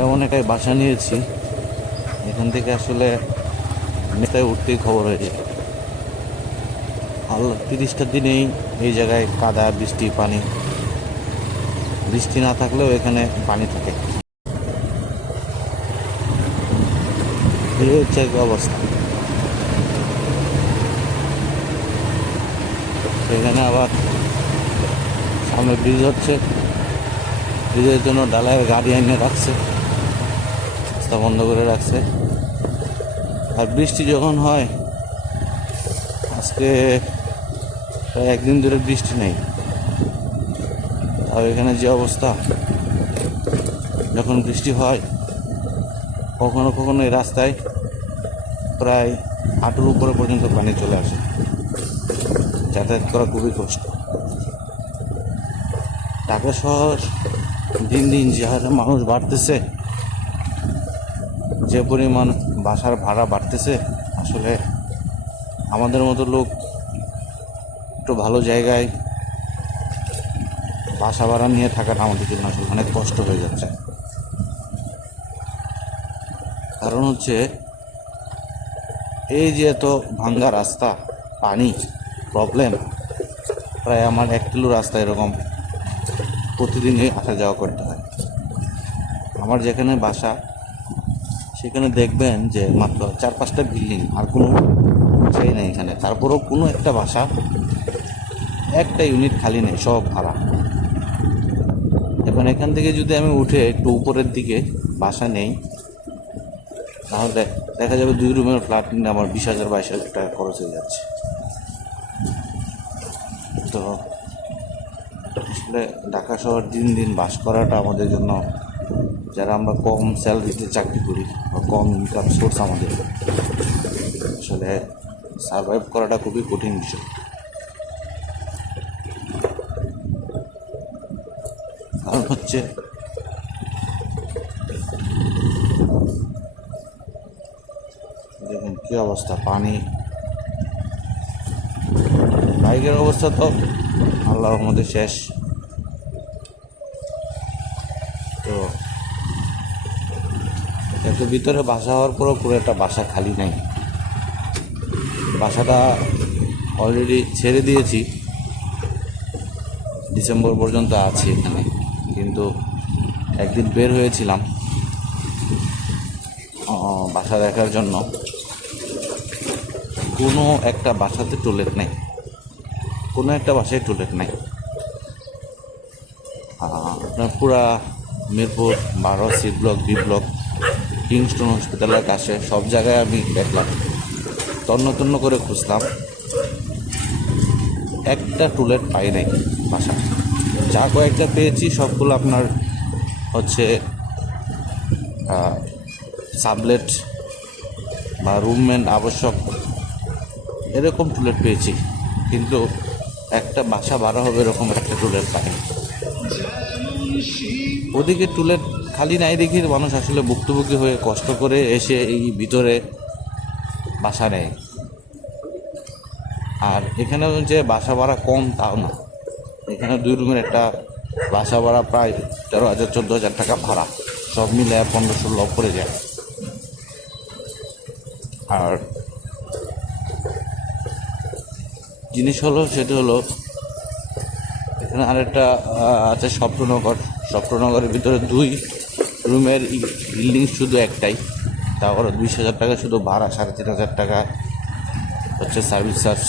এমন একাই বাসা নিয়েছি। এখান থেকে আসলে নেতায় উঠতেই খবর হয়ে যায়। আল্লাহ তিরিশটা দিনেই এই জায়গায় কাদা, বৃষ্টি, পানি। বৃষ্টি না থাকলেও এখানে পানি থাকে। এই হচ্ছে অবস্থা। এখানে আবার সামনে ব্রিজ হচ্ছে। ব্রিজের জন্য ডালায়ের গাড়ি এনে রাখছে। রাস্তা বন্ধ করে রাখছে। আর বৃষ্টি যখন হয়, আজকে প্রায় একদিন ধরে বৃষ্টি নেই। আর এখানে যে অবস্থা, যখন বৃষ্টি হয়, কখনো কখনো এই রাস্তায় প্রায় হাঁটুর উপরে পর্যন্ত পানি চলে আসে। যাতায়াত করা খুবই কষ্ট। ঢাকা শহর দিন দিন যে হারে মানুষ বাড়তেছে যে পরিমাণ বাসার ভাড়া বাড়তেছে, আসলে আমাদের মতো লোক একটু ভালো জায়গায় বাসা ভাড়া নিয়ে থাকাটা আমাদের জন্য আসলে অনেক কষ্ট হয়ে যাচ্ছে। কারণ হচ্ছে, এই যে এত ভাঙ্গা রাস্তা, পানি প্রবলেম প্রায় আমার এক কিলো রাস্তা এরকম প্রতিদিনই আসা যাওয়া করতে হয়। আমার যেখানে বাসা সেখানে দেখবেন যে মাত্র চার পাঁচটা বিল্ডিং আর কোনো চাই নেই এখানে। তারপরেও কোনো একটা বাসা একটা ইউনিট খালি নেই, সব ভাড়া। এখন এখান থেকে যদি আমি উঠে একটু উপরের দিকে বাসা নেই, তাহলে দেখা যাবে দুই রুমের ফ্ল্যাট নিয়ে আমার বিশ হাজার, বাইশ হাজার টাকা খরচ হয়ে যাচ্ছে। তো, আসলে ঢাকা শহর দিন দিন বাস করাটা আমাদের জন্য যারা আমরা কম স্যালারিতে চাকরি করি বা কম ইনকাম সোর্স আমাদের, আসলে সার্ভাইভ করাটা খুবই কঠিন বিষয়। কারণ হচ্ছে দেখুন কী অবস্থা, পানি, বাইকের অবস্থা তো আল্লাহর মধ্যে শেষ। তো এত ভিতরে বাসা হওয়ার পরেও পুরো একটা বাসা খালি নেই। বাসাটা অলরেডি ছেড়ে দিয়েছি। ডিসেম্বর পর্যন্ত আছি এখানে। কিন্তু একদিন বের হয়েছিলাম বাসা দেখার জন্য। কোনো একটা বাসাতে টয়লেট নেই। কোনো একটা বাসায় টয়লেট নেই। আপনার পুরা মিরপুর, বারো C block, B block Kingston হসপিটালের কাছে সব জায়গায় আমি দেখলাম। তন্ন তন্ন করে খুঁজতাম। একটা টুলেট পাই নাই বাসা যা কয়েকটা পেয়েছি, সবগুলো আপনার হচ্ছে সাবলেট বা রুমমেন্ট আবশ্যক এরকম টুলেট পেয়েছি। কিন্তু একটা বাসা ভাড়া হবে এরকম একটা টুলেট পাই ওদিকে টুলেট খালি নাই দেখি মানুষ আসলে ভুক্তভোগী হয়ে কষ্ট করে এসে এই ভিতরে বাসা নেয়। আর এখানেও যে বাসা ভাড়া কম, তাও না। এখানে দুই রুমের একটা বাসা ভাড়া প্রায় তেরো হাজার, চোদ্দ হাজার টাকা ভাড়া। সব মিলে পনেরো ষোলো পড়ে যায়। আর জিনিস হলো, সেটা হলো এখানে আরেকটা আছে স্বপ্ননগর। স্বপ্ননগরের ভিতরে দুই রুমের বিল্ডিং শুধু একটাই। তারপরে বিশ হাজার টাকা শুধু ভাড়া সাড়ে তিন হাজার টাকা হচ্ছে সার্ভিস চার্জ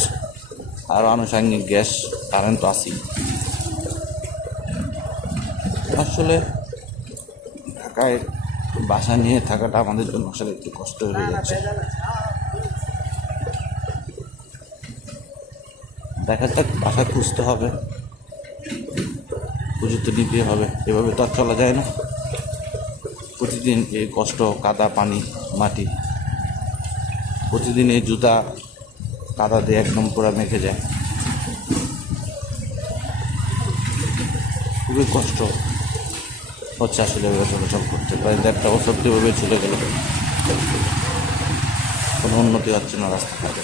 আরও আনুষঙ্গিক গ্যাস কারেন্ট তো আসি আসলে ঢাকায় বাসা নিয়ে থাকাটা আমাদের জন্য আসলে একটু কষ্ট হয়ে যাচ্ছে। দেখা যাক বাসা খুঁজতে হবে। পুজো তো নিতে হবে, এভাবে তো আর চলা যায় না। প্রতিদিন এই কষ্ট, কাদা, পানি, মাটি, প্রতিদিন এই জুতা, কাদা দিয়ে একদম পুরো মেখে যায়। খুবই কষ্ট হচ্ছে আসলে এভাবে চলাচল করতে। প্রায় দেড়টা বছর তো এভাবে চলে গেল। কোনো উন্নতি হচ্ছে না রাস্তাঘাটে।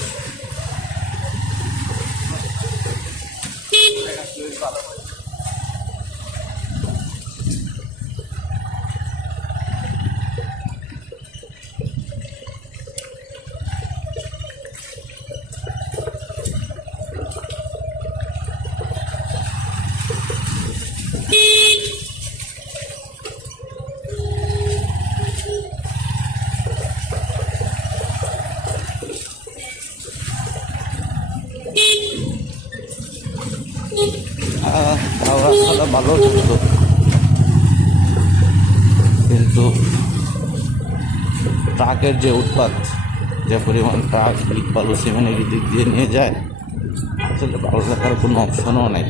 ভালো চলতো কিন্তু ট্রাকের যে উৎপাত, যে পরিমাণ ট্রাক, ইট, বালু, সিমেন্ট এই দিক দিয়ে নিয়ে যায়, আসলে ভালো থাকার কোনো অপশনও নেই।